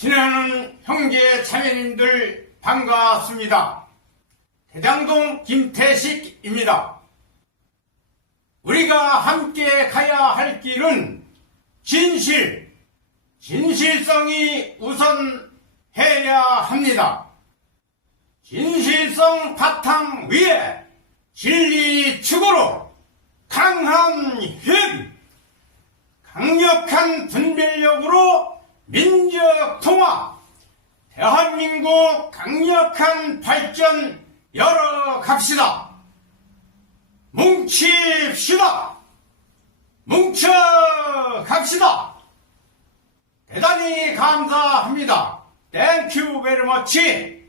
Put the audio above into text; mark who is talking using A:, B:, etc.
A: 친애하는 형제 자매님들 반갑습니다. 대장동 김태식입니다. 우리가 함께 가야 할 길은 진실, 진실성이 우선해야 합니다. 진실성 바탕 위에 진리 축으로 강한 힘, 강력한 분별력으로 민족 대한민국 강력한 발전 열어갑시다. 뭉칩시다. 뭉쳐갑시다. 대단히 감사합니다. 땡큐 베리 머치.